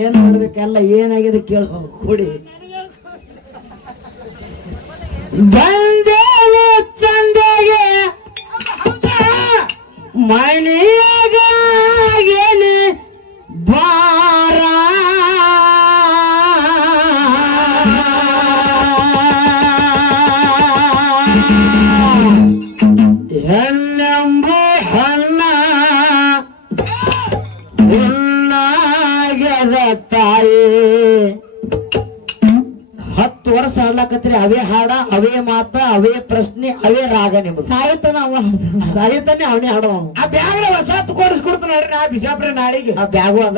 ಏನ್ ಮಾಡ್ಬೇಕಲ್ಲ ಏನಾಗಿದೆ ಕೇಳ ಕೂಡಿ ಬಂದೇನೆ ತಂದೆಗೆ ಮನೆಯಾಗ ಬಾರ ಹೆಣ್ಣೆಂಬ ಹಣ್ಣ ಹುಣ್ಣಾಗ್ಯದ ತಾಯಿ 10 ವರ್ಷ ಹಾಡ್ಲಾಕತ್ರಿ ಅವೇ ಹಾಡ ಅವೇ ಮಾತ ಅವೇ ಪ್ರಶ್ನೆ ಅವೇ ರಾಗ ನಿಮ್ದು ಸಾಹಿತ್ಯನ ಸಾಹಿತ್ಯನೇ ಅವನೇ ಹಾಡೋ ಆ ಬ್ಯಾಗ್ ಹೊಸ ಕೊಡಿಸ್ಕೊಡ್ತಾನ ನಾ ಬಿಜಾಪುರ ನಾಳಿಗೆ ಆ ಬ್ಯಾಗು ಅದ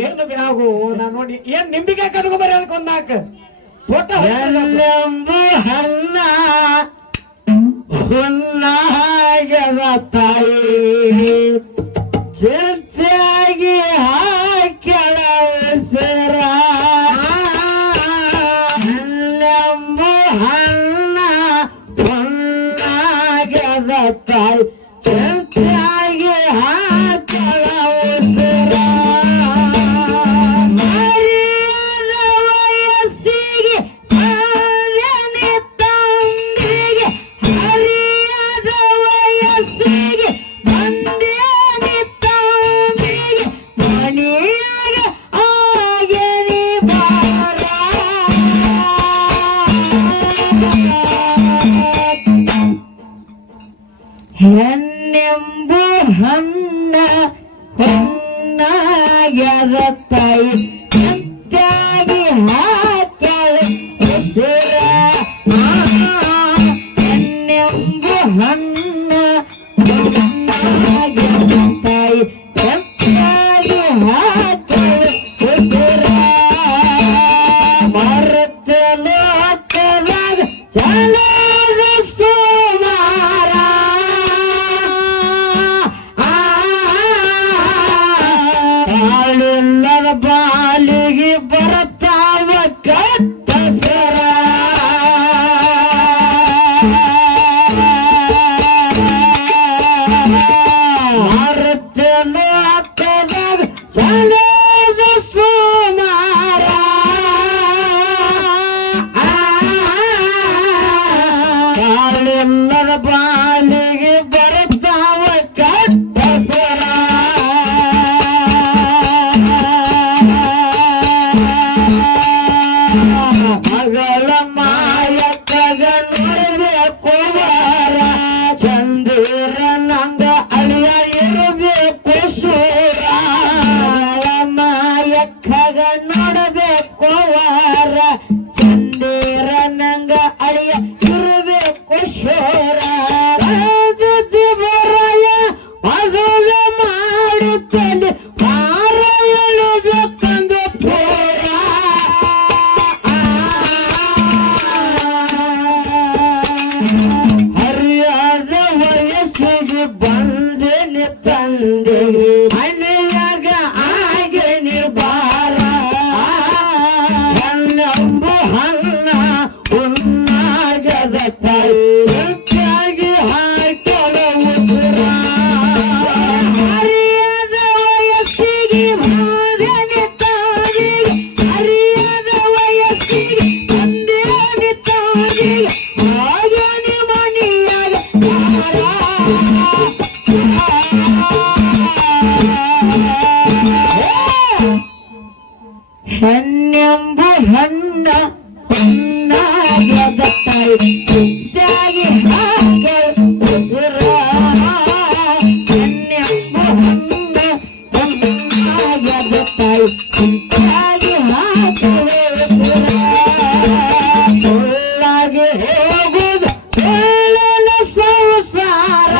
ಏನು ಬ್ಯಾಗು ನಾ ನೋಡಿ ಏನ್ ನಿಂಬಿಗೆ ಕಟ್ಕೊ ಬರ್ರಿ ಅದಕ್ಕೆ ಒಂದ್ ನಾಲ್ಕು ಫೋಟೋ ಹೆಣ್ಣೆಂಬ ಹಣ್ಣ ಹುಣ್ಣಾಗ್ಯದ ತಾಯಿ ಜೊತೆಯಾಗಿ ಹಾಕ್ಯಾಳ ಉಸಿರ ಹೆಣ್ಣೆಂಬ ಹಣ್ಣ ಹುಣ್ಣಾಗ್ಯದ ತಾಯಿ ಜೊತೆಯಾಗಿ ಹಾಕ್ಯಾಳ ಉಸಿರ ಮರಿಯದ ವಯಸ್ಸಿಗೆ ಆನೆನೆ ತಂದೆಗೆ ಹರಿಯದ ವಯಸ್ಸಿಗೆ ತಂದೆನೆ ತಂದೆಗೆ ಮನೆಯಾಗ ಆಗೇನಿ ಬಾರ ಹೆಣ್ಣೆಂಬ ಹಣ್ಣ ಹೊನ್ನಾಗ್ಯದ ತಾಯಿ ಸಂತ್ಯಾಗಿ ಹಾಕ್ಯಾಳ ಉಸಿರ ಹೆಣ್ಣೆಂಬ ಹಣ್ಣ ಹೊನ್ನಾಗ್ಯದ ತಾಯಿ ಸಂತ್ಯಾಗಿ ಹಾಕ್ಯಾಳ ಉಸಿರ ಮರೆತ ಲೋಕದಾಗ ಚಲದ ಸುಮಾರ ತಾಳಿಲ್ಲದ ಬಾಲಿಗೆ ಬರತಾವ ಕತ್ತಸರ ಮರೆತನು ಹತ್ತದಾಗ ಚಲದ ಸುಮಾರ ತಾಳಿಲ್ಲದ ಬಾಲಿಗೆ ಬರತಾವ ಕತ್ತಸರ ಮಗಳ ಮಾಯಕ್ಕಗ ನೋಡಬೇಕು ವಾರ ಚಂದಿರ ನಂಗ ಅಳಿಯ ಇರಬೇಕು ಸೂರ ಮಾಯಕ್ಕಗ ನೋಡಬೇಕು ವಾರ ಚಂದಿರ ನಂಗ ಅಳಿಯ ಇರಬೇಕು ಸೂರ ರಾಜದಿ ಬರಯ ಮದುವೆ ಮಾಡುತ್ತೇನೆ ಪಾರ ಎಳಬೇಕಂದು ಪೂರ ಹರಿಯಾದ ವಯಸ್ಸಿಗೆ ಬಂದೇನೆ ತಂದೆಗೆ ಮನೆಯಾಗ ಆಗೇನಿ ಬಾರ ಹೆಣ್ಣೆಂಬ ಹಣ್ಣ ಹುಣ್ಣಾಗ್ಯದ ತಾಯಿ ಸಂತ್ಯಾಗಿ ಹಾಕ್ಯಾಳ ಉಸಿರ ಹರಿಯಾದ ವಯಸ್ಸಿಗೆ ಬಂದೇನೆ ತಂದೆಗೆ ಹರಿಯಾದ ವಯಸ್ಸಿಗೆ ತಂದೆಗೆ ತಂದೆಗೆ ಆಗೇನಿ ಮನೆಯಾಗ ಹೆಣ್ಣೆಂಬ ಹಣ್ಣ ಹುಣ್ಣಾಗ್ಯದ ತಾಯಿ ಸಂತ್ಯಾಗಿ ಹಾಕ್ಯಾಳ ಉಸಿರ ಹೆಣ್ಣೆಂಬ ಹಣ್ಣ ಹುಣ್ಣಾಗ್ಯದ ತಾಯಿ ಸಂತ್ಯಾಗಿ ಹಾಕ್ಯಾಳ ಉಸಿರ ಸುಳ್ಳಾಗಿ ಹೋಗುದು ಸುಳ್ಳನ ಸಂಸಾರ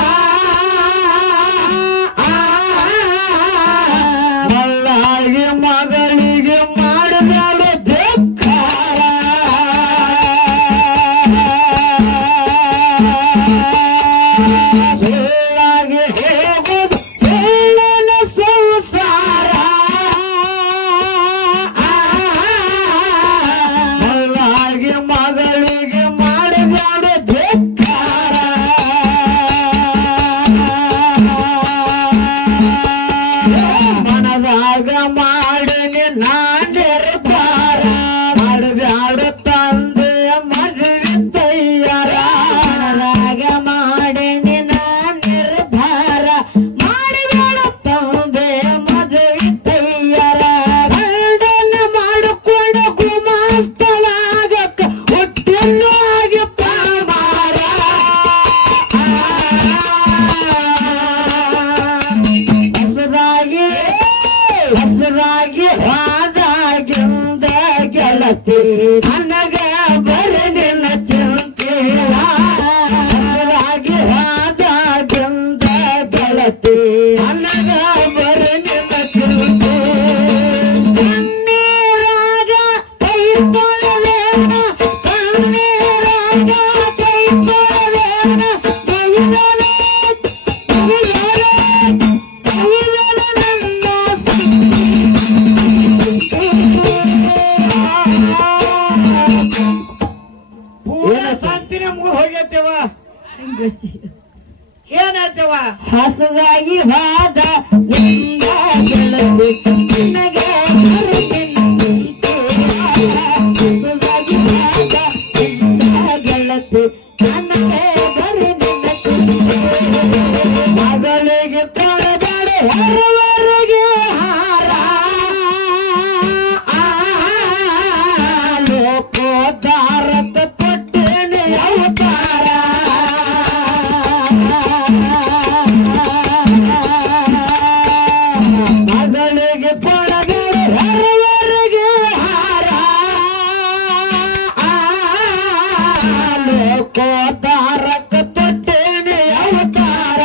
ಮಳ್ಳಾಗಿ ಮಗಳಿಗೆ ಮಾಡಬೇಡ ಧಿಕ್ಕಾರ ಸುಳ್ಳಾಗಿ ಹೋಗುದು ಸುಳ್ಳನ ಸಂಸಾರ ಮಳ್ಳಾಗಿ ಮಗಳಿಗೆ ಮಾಡಬೇಡ ಧಿಕ್ಕಾರ ಮನದಾಗ ಮಾಡಿನಿ ನಾ ಗೆಳತಿ ನನಗ ಬರಲಿಲ್ಲ ಚಿಂತೆ ಹಸಿರಾಗಿ ಹಾದಾಗಿಂದ ಗೆಳತಿ ನನಗ ಬರಲಿಲ್ಲ ಚಿಂತೆ ಕಣ್ಣೀರಾಗ ಕೈ ತೊಳೆದೇನ ಕಣ್ಣೀರಾಗ ಕೈ ತೊಳೆದೇನ ಕೈದರೆ ಪೂರ ಶಾಂತಿ ನಮ್ಗೂ ಹೋಗೈತೆವ ಏನಾಯ್ತವ ಹಸದಾಗಿ ಹಾದ ನಿಂದ ಗೆಳತಿ ನಿನಗೆ ಬರಲಿಲ್ಲ ಚಿಂತೆ ಹಸದಾಗಿ ಹಾದ ನಿಂದ ಗೆಳತಿ ನನಗೆ ಬರಲಿಲ್ಲ ಚಿಂತೆ ಮಗಳಿಗೆ ತೊಳೆದಾಡು ಹೊರವರೆಗೆ ಹಾರ ಲೋಕೋದ್ಧಾರಕ ಕೊಟ್ಟೇನೆ ಅವತಾರ ಮಗಳಿಗೆ ತೊಳೆದಾಡು ಹೊರವರೆಗೆ ಹಾರ ಲೋಕೋದ್ಧಾರಕ ತೊಟ್ಟೇನೆ ಅವತಾರ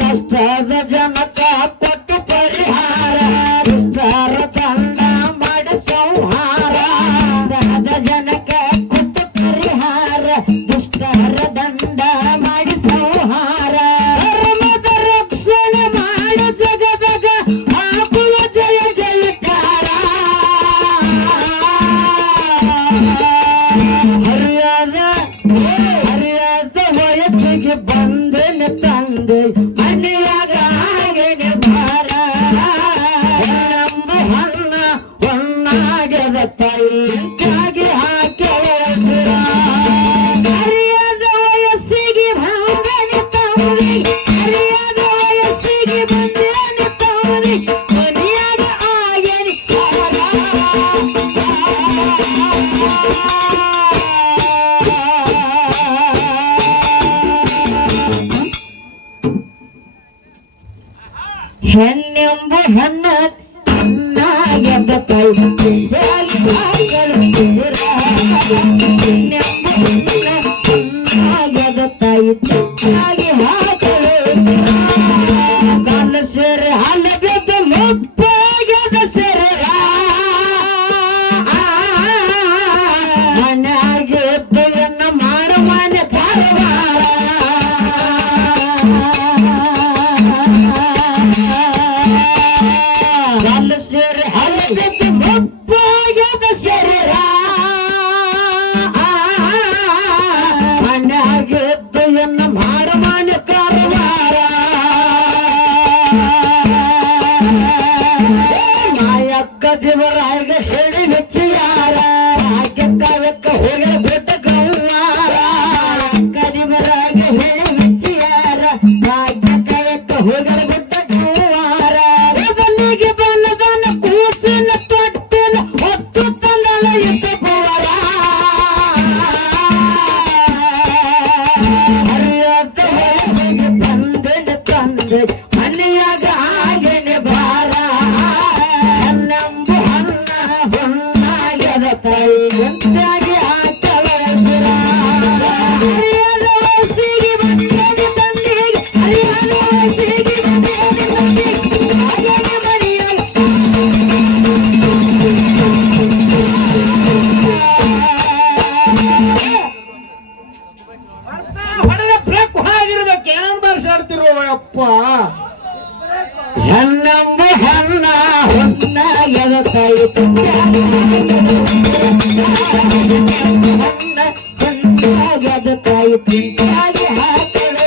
ಕಷ್ಟದ ಜನಕ ಕೊಟ್ಟು ಪರಿಹಾರ ದುಷ್ಟರ ದಂಡ ಮಾಡಿ ಸಂಹಾರ ಕಷ್ಟದ ಜನಕ ಕೊಟ್ಟು ಪರಿಹಾರ ದುಷ್ಟರ ದಂಡ ಮಾಡಿ ಸಂಹಾರ ಧರ್ಮದ ರಕ್ಷಣೆ ಮಾಡಿ ಜಗದಗ ಹಾಕುವ ಜಯ ಜಯಕಾರ ಹರಿಯಾದ ಹರಿಯಾದ ವಯಸ್ಸಿಗೆ ಬಂದನ ತಂದೆ ಮನೆಯಾಗ ಆಗನೆ ಭಾರ ನಂಬು ಹಣ್ಣ ಹೊನ್ನಾಗದ ತಾಯಿಯಾಗಿ ಹಾಕ್ಯವ ಹೆಸರ ಹರಿಯಾದ ವಯಸ್ಸಿಗೆ ಬಂದನ ತಂದೆ ಹರಿಯಾದ ವಯಸ್ಸಿಗೆ ಬಂದನ ತಂದೆ ಮನೆಯಾಗ ಆಗನೆ ಹೆಣ್ಣೆಂಬ ಹಣ್ಣ ಹಣ್ಣಾಗದ ತಾಯಿ ಹೆಣ್ಣೆಂಬ ಹಣ್ಣಾಗದ ತಾಯಿ ಚೆನ್ನಾಗಿ ಹಾಕಲು ಕಾಲ ಸೇರೆ ಹಲಗದ ಮುಪ್ಪಾಗದ ಸೆರೆಗ ಮನೆಯಾಗಿದ್ದು ಎನ್ನ ಮಾಡು ಮನೆ ಕಾರವಾರ ಕಾಲ ಸೇರೆ ಹಲಗದ ಮುಪ್ಪಾಗದ ಸೆರೆಗ ಮನೆಯಾಗಿದ್ದು ಎನ್ನ ಮಾಡು ಮನೆ ಕಾರವಾರ ನಾಯಕ್ಕ ದೇವರಾಗ ಹೇಳಿ ಮೆಚ್ಚಿಯಾರ ರಾಜ್ಯ ಕಾಯಕ್ಕ ಹೋಗಿ ಬಿಟ್ಟ ಗೌವಾರ ಅಕ್ಕ ದೇವರಾಗ ಹೇಳಿ ಮೆಚ್ಚಿಯಾರ ರಾಜ್ಯ ಕಾಯಕ್ಕ ಹೋಗಿ ಬಿಟ್ಟ ಗೌವಾರ ಬಲ್ಲಿಗೆ ಬಲ್ಲದನ ಕೂಸಿನ ತೊಟ್ಟಿನ ಹೊತ್ತು ತಂದಳ ಇದ್ದ ಪವಾರ ಹರಿಯಾದ ವಯಸ್ಸಿಗೆ ಬಂದನ ತಂದೆ ಮನೆಯಾಗ ಆಗನೆ ಭಾರ ನಂಬು ಹಣ್ಣ ಹೊನ್ನಾಗದ ತಾಯಿ ಎಂತಾಗಿ ಹಾಕವ ಹೆಸರ ಹರಿಯಾದ ವಯಸ್ಸಿಗೆ ಬಂದನ ತಂದೆಗೆ ಹರಿಯಾದ ವಯಸ್ಸಿಗೆ ಬಂದನ ತಂದೆಗೆ ಆಗನೆ ಮನೆಯಾಗ ಹೊಡೆದ ಬ್ರೇಕ್ ಆಗಿರ್ಬೇಕು ಏನ್ ಬರ್ಸಾಡ್ತಿರೋ ಅಪ್ಪ ಹೆಣ್ಣಂಬ ಹೆಣ್ಣ ಹೊನ್ನಾಗದ ತಾಯಿ ಹೊನ್ನಾಗದ ತಾಯಿ ತಿಂತಾಗಿ ಹಾಕಲು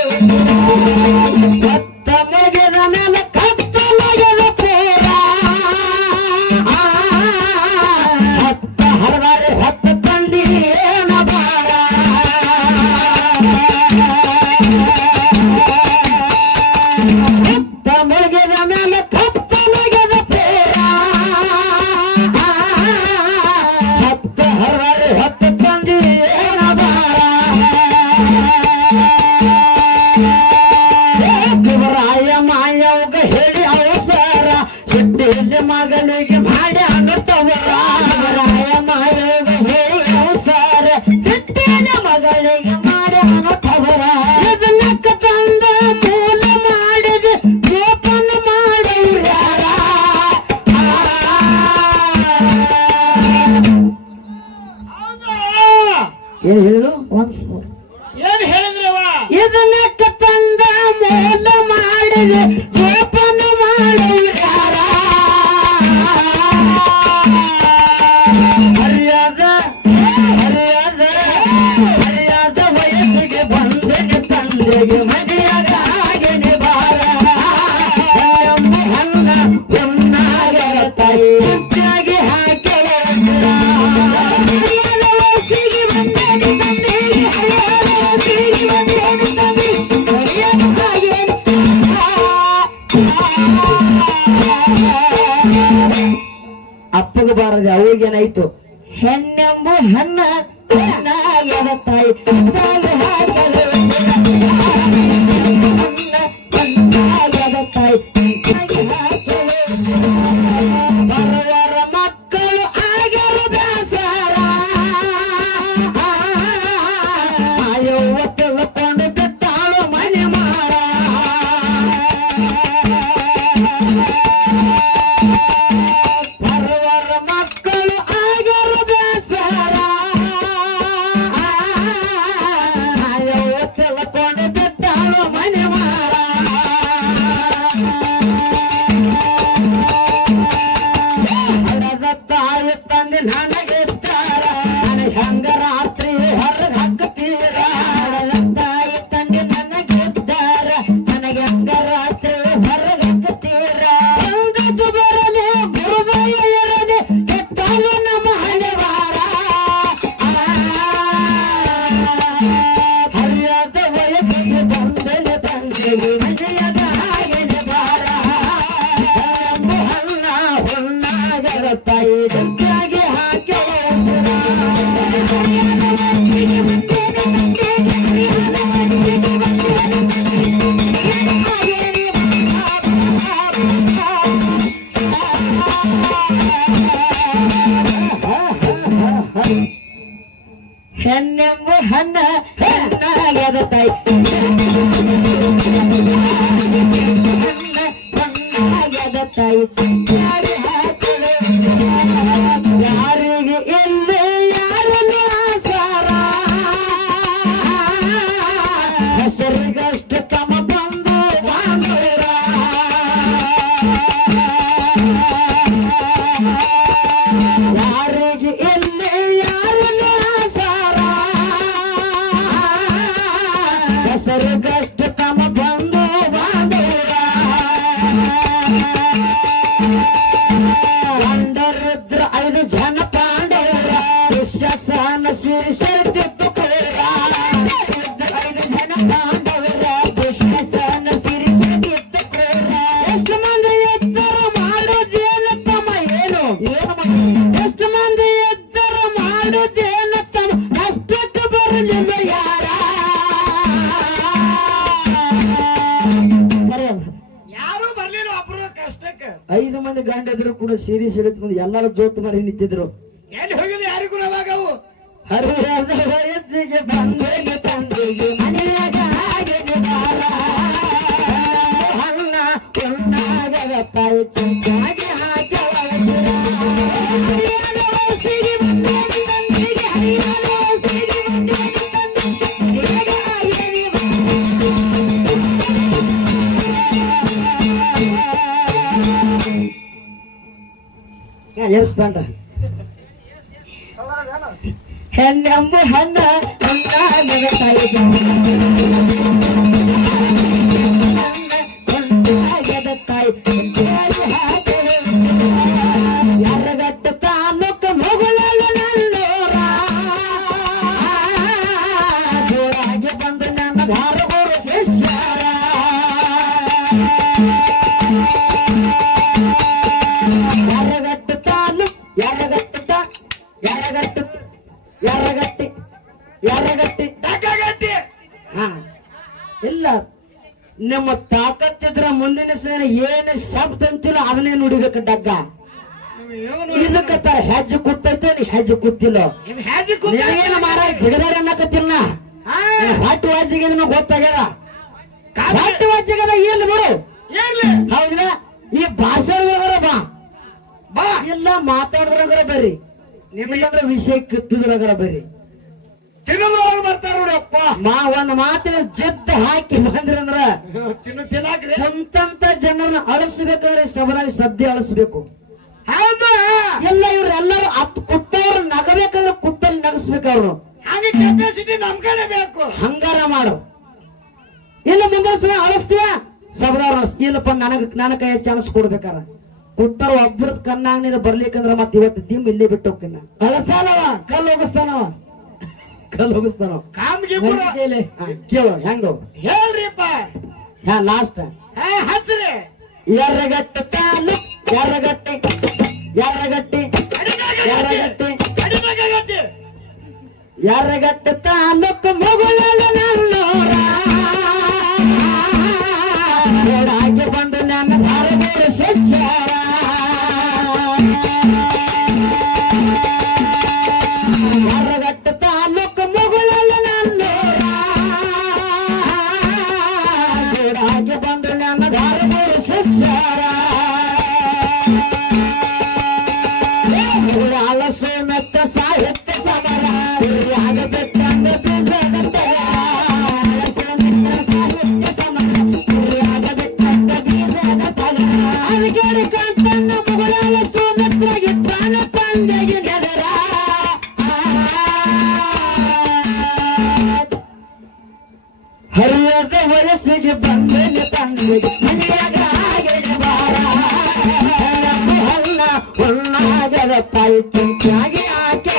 ಕತ್ತ ಮುಗಿದ ಮೇಲೆ ಕತ್ತಲಾಗದ ಪೂರ ಹತ್ತ ಹರದಾರೆ ಹತ್ತ ತಂದಿ ಏನ ಬಾರ ಕತ್ತ ಮುಗಿದ ಮೇಲೆ ಕತ್ತಲಾಗದ ಪೂರ ಹತ್ತ ಹರದಾರೆ ಹತ್ತ ತಂದಿ ಏನ ಬಾರ ಜೋಪಾನ ಮಾಡುವ್ಯಾರ ಹರಿಯಾದ ಹರಿಯಾದ ಹರಿಯಾದ ವಯಸ್ಸಿಗೆ ಬಂದೆನೆ ತಂದೆಗೆ ಮನೆಯಾಗ ಹಾಗೆನೆ ಬಾರ ಎಂಬ ಹಣ್ಣ ಹೊನ್ನಾಗ ತಾಯಿ ಮುಚ್ಚಾಗಿ ಹಾಕಿ ಅಪ್ಪಗೆ ಬಾರದೆ ಅವಾಗೇನಾಯ್ತು ಹೆಣ್ಣೆಂಬು ಹಣ್ಣ ಹಣ್ಣಾಗ್ಯದ ತಾಯಿ ಹಣ್ಣಾಗ್ಯದ ತಾಯಿ ಬರುವರ ಮಕ್ಕಳು ಆಗ್ಯಾರ ದಾಸರ ಆಯವ್ವ ತಿಳ್ಕೊಂಡು ಬಿಟ್ಟಾಳು ಮನೆ ಮಾರ ಬರುವರ ಮಕ್ಕಳು ಆಗ್ಯಾರ ದಾಸರ ಆಯವ್ವ ತಿಳ್ಕೊಂಡು ಬಿಟ್ಟಾಳು ಮನೆ ಮಾರ ಹಡದ ತಾಯಿ ತಂದೆ ನನಗಿದ್ದಾರ ನನಗೆ ಹಂಗ ರಾತ್ರಿ ಹೊರಗೆ ಹಾಕತೀರ ಹಡದ ತಾಯಿ ತಂದೆ ನನಗಿದ್ದಾರ ನನಗೆ ಹಂಗ ರಾತ್ರಿ ಹೊರಗೆ ಹಾಕತೀರ ಎಂದದ್ದು ಬರಲಿ ಗುರುಬಾಯ ಇರಲಿ ಕೆಟ್ಟಲು ನಮ್ಮ ಹಣೆವಾರ ಹರಿಯಾದ ವಯಸ್ಸಿಗೆ ಬಂದನೆ ತಂದೆಗೆ ಮನೆಯಾದ ಹಾಗೆನೆ ಬಾರ ಹಣ್ಣ ಹೊನ್ನಾಗದ ತಾಯಿ ಜೊತೆಯಾಗಿ ಹಾಕಿ ಹೆಣ್ಣೆಂಬು ಹಣ್ಣ ಹೆಣ್ಣಾಗ್ಯದ ತಾಯಿ ಹಣ್ಣಾಗ್ಯದ ತಾಯಿ ಯಾರಿಗೆ ಇಲ್ಲಿ ಯಾರನ್ನು ಆಸಾರ ಹೆಸರಿಗಷ್ಟು ತಮ್ಮ ಬಂದು ಬಾಂಧವರ ಯಾರಿಗೆ ಇಲ್ಲಿ ಯಾರನ್ನು ಆಸಾರ ಹೆಸರಿಗಷ್ಟು ತಮ್ಮ ಬಂದು ಬಾಂಧವರ ಗಂಡರಿದ್ರ 5 ಜನ ಪಾಂಡವರ ದುಶ್ಯಾಸನ ಸಿರಿ ಸರಿದಿತ್ತು ಕೋರ 5 ಜನ ಪಾಂಡವರ ದುಶ್ಯಾಸನ ಸಿರಿ ಸರಿದಿತ್ತು ಕೋರ ಎಷ್ಟು ಮಂದಿ ಎದ್ದರ ಮಾಡೋದೇನು ತಮ್ಮ ಏನು ಎಷ್ಟು ಮಂದಿ ಎದ್ದರ ಮಾಡೋದೇನು ತಮ್ಮ ಅಷ್ಟಕ್ಕೆ ಬರಲಿಲ್ಲ ಯಾರ ಯಾರು ಬರ್ಲಿಲ್ಲ ಒಬ್ರು ಕಷ್ಟಕ್ಕೆ 5 ಮಂದಿ ಗಂಡ ಇದ್ರು ಕೂಡ ಸೀರಿ ಸಿರಿತ್ ಮಂದಿ ಎಲ್ಲರೂ ಜೋತ್ ಮಾಡಿ ನಿಂತಿದ್ರು ಎಲ್ಲಿ ಹೋಗಿದ್ರು ಯಾರಿಗೂ ಅವಾಗ ಅವು ಹರಿಯಾದ ವಯಸ್ಸಿಗೆ ಬಂದೆಗೆ ತಂದೆಗೆ ಮನೆಯಾಗ ಹಾಗೆನೆ ಬಾರ ಹಣ್ಣ ಹೊನ್ನಾಗದ ತಾಯಿ ಚಂದಾಗಿ ಹಾಕಿ ಹರಿಯಾದ ವಯಸ್ಸಿಗೆ ಬಂದೆಗೆ ತಂದೆಗೆ ಹರಿಯಾದ ವಯಸ್ಸಿಗೆ ಬಂದೆಗೆ ತಂದೆಗೆ ಮನೆಯಾಗ ಹಾಗೆನೆ ಎರ್ಸ್ಬಂಡ ಹೆಣ್ಣೆಂಬು ಹಣ್ಣ ಹಣ್ಣಾಗದ ತಾಯಿ ಹಣ್ಣಾಗದ ತಾಯಿ ಯಾರಗಟ್ಟ ತಾಲೂಕ ಮೊಗಲಲ್ಲ ನಲ್ಲೋರ ಜೋರಾಗಿ ಬಂದು ನನ್ನ ಧಾರಗೋರು ಶಿಷ್ಯರ ಯಾರಗಟ್ಟ ತಾಲೂಕ್ ಯಾರಗಟ್ಟಿ ಹಾ ಇಲ್ಲ ನಿಮ್ಮ ತಾಕತ್ತಿದ್ರ ಮುಂದಿನ ಸೇನೆ ಏನು ಶಬ್ದ ಅಂತಿಲ್ಲ ಅದನ್ನೇ ನುಡಿಬೇಕು ಡಗ್ಗ ಇದಕ್ಕ ಹೆಜ್ಜೆ ಕೂತೈತೆ ನೀ ಹೆಜ್ಜೆ ಕೂತಿಲ್ಲ ಏನು ಮಾರ ಜಿಗದಾರ ಅನ್ನಕತ್ತಿಲ್ಲ ಹೊಟ್ಟು ವಾಜಿಗೆ ಗೊತ್ತಾಗ್ಯದ ಹೊಟ್ಟು ವಾಜಿಗದ ಇಲ್ಲ ಬಿಡು ಹೌದ್ರ ಈ ಭಾಷೆಗಳ ಬಾ ಬಾ ಇಲ್ಲ ಮಾತಾಡಿದ್ರಾಗರ ಬರ್ರಿ ನಿಮ್ಮಲ್ಲಂದ್ರ ವಿಷಯ ಕಿತ್ತಿದ್ರಾಗರ ಬರ್ರಿ ತಿನ್ನೋದ್ರೊಳಗೆ ಬರ್ತಾರ ನೋಡಪ್ಪ ಒಂದ್ ಮಾತಿನ ಜಿದ್ದು ಹಾಕಿ ಬಂದ್ರಂದ್ರ ತಿನ್ನಾಕ್ರಿ ಕುಂತಂತ ನಗಬೇಕಂದ್ರೆ ಸಬರಾಗಿ ಸದ್ಯ ಅಳಿಸ್ಬೇಕು. ಹೌದು ಎಲ್ಲ ಇವ್ರೆಲ್ಲರೂ ಹತ್ತು ಕುಟ್ಟವ್ರು ನಗಬೇಕಂದ್ರೆ ಕುಟ್ಟಲ್ಲಿ ನಗಸ್ಬೇಕು ಅವ್ರು. ಹಂಗೆ ಕೆಪಾಸಿಟಿ ನಮ್ ಕಡೆ ಬೇಕು. ಹಂಗಾರ ಮಾಡು. ಇಲ್ಲ ಮುಂದೆ ಸಲ ಅಳಿಸ್ತೀಯ ಸಬರಾರು ಇಲ್ಲಪ್ಪ ನನ್ನ ಕೈ ಚಾನ್ಸ್ ಕೊಡ್ಬೇಕಾರ ಕುಟ್ಟರು ಒಬ್ಬರದ ಕಣ್ಣಾಗ ನೀನು ಬರ್ಲಿಕ್ಕಂದ್ರ ಮತ್ತೆ ಇವತ್ತು ದಿಮ್ ಇಲ್ಲೇ ಬಿಟ್ಟು ಹೋಗ್ತೀನಿ. ಅಳಸಾಲವ ಕಲ್ಲು ಹೋಗಿಸ್ತಾನವ. ಕಲ್ ಹೋಗಿಸ್ತಾನ ಕಾಮ್ಗೆ ಕೇಳು ಹೆಂಗು ಹೇಳ್ರಿಪ್ಪ. ಲಾಸ್ಟ್ ಹಚ್ರಿ ಎರ್ರಗಟ್ಟಿ ತಾಲೂಕ್ ಎರ್ರಗಟ್ಟಿ ಎರ್ರಗಟ್ಟಿ ಎರ್ರಗಟ್ಟಿ ಎರ್ರಗಟ್ಟಿ ತಾಲೂಕ್ ಮುಗುಳಲ ನನ್ನೂರ ಓಡಾಗಿ ಬಂದು ನನ್ನ ಧಾರವಾಡ ಶಿಷ್ಯರ ಎರ್ರಗಟ್ಟಿ ತಾಲೂಕ್ ಮುಗುಳಲ ನನ್ನೂರ ಓಡಾಗಿ ಬಂದು ನನ್ನ ಧಾರವಾಡ ಶಿಷ್ಯರ ಆಲಸ್ಯ ಮೆತ್ತ ಸಾಹಿತ್ಯ ಸಮರ ಆಗಬೇಕಂದ ಬೀಜದ ಅದಕ್ಕೆ ಕಂತನ್ನ ಮುಗುಳಾಲ ಸೋಮತ್ರಾಗಿ ಪ್ರಾಣ ಪಂದಗಿ ನೆದರ ಹರಿಯದ ವಯಸ್ಸಿಗೆ ಬಂದೇನೆ ತಂದೆಗೆ ಮನೆಯಾಗ ಆಗಿದೆ ಬಾರ ಹಲ್ಲ ಹೊನ್ನಾಗದ ತಾಯಿ ಚಿಂತಾಗಿ ಆಕೆ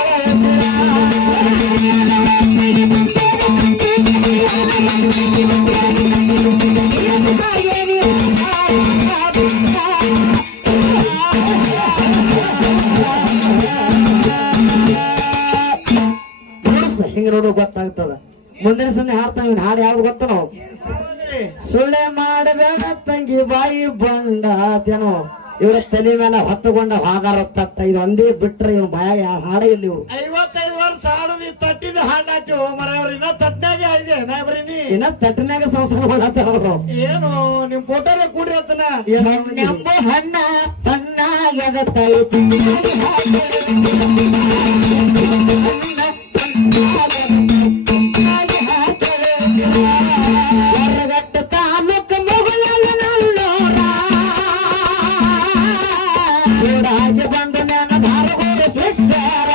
ಹಿಂಗ ನೋಡು ಗೊತ್ತಾಗ್ತದ. ಮುಂದಿನ ಸಲ ಹಾಡ್ತಾವ ಹಾಡು ಯಾವ್ದು ಗೊತ್ತ ನಾವು ಸುಳ್ಳೆ ಮಾಡಬೇಡ ತಂಗಿ ಬಾಯಿ ಬಂಡ ಅದೇನೋ ಇವ್ರ ತಲೆ ಮೇಲೆ ಹೊತ್ತುಕೊಂಡ ಹಾಗಾರ ತಟ್ಟ ಇದು ಒಂದೇ ಬಿಟ್ರೆ ಇವನು ಬಾಯಾಗ ಹಾಡೇ ಇಲ್ಲ ಇವ್ರು. 55 ವರ್ಷ ಹಾಡುದು ತಟ್ಟಿದ ಹಾಡಾತಿ ಮರವ್ರು ಇನ್ನ ತಟ್ನಾಗೆ ಇದೆ ನಾ ಬರೀನಿ ಇನ್ನ ತಟ್ಟನ್ಯಾಗ ಸಂಸಾರ ಮಾಡತ್ತಾರ. ಏನು ನಿಮ್ ಫೋಟೋನ ಕೂಡ್ರಿ ಅಂತನ ನಂಬು ಹಣ್ಣ ಹಣ್ಣಾಗದ ತಾಯಿ ಚಿಂತಾಗಿ ಎರ್ರಗಟ್ಟ ತಾಲೂಕ ಮುಗುಳಲ ನಲ್ಲೂರ ಓಡಾಗಿ ಬಂದು ನನ್ನ ಧಾರವಾಡ ಶಿಷ್ಯರ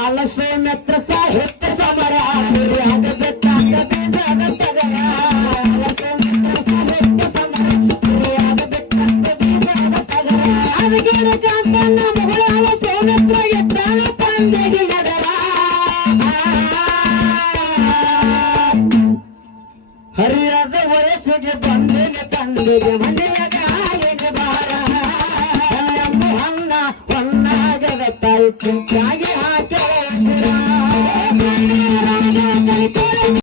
ಆಲಸ್ಯ ಮಿತ್ರ ಸಾಹಿತ್ಯ ಸಮರ ಆಗಬೇಕಂದ ಬೀಜದ ತಗರ ಆಲಸ್ಯ ಮಿತ್ರ ಸಾಹಿತ್ಯ ಸಮರ ಆಗಬೇಕಂದ ಬೀಜದ ತಗರ ಅದಕ್ಕೆ ಕಂತನ್ನ ಮುಗುಳಾಲ ಸೋಮತ್ರಾಗಿ ಪ್ರಾಣ ಪಂದಗಿ ನೆದರ ಹರಿಯದ ವಯಸ್ಸಿಗೆ ಬಂದೇನೆ ತಂದೆಗೆ ಮನೆಯಾಗ ಆಗಿದೆ ಬಾರ ಹಣ್ಣ ಹೊನ್ನಾಗದ ತಾಯಿ ಚಿಂತಾಗಿ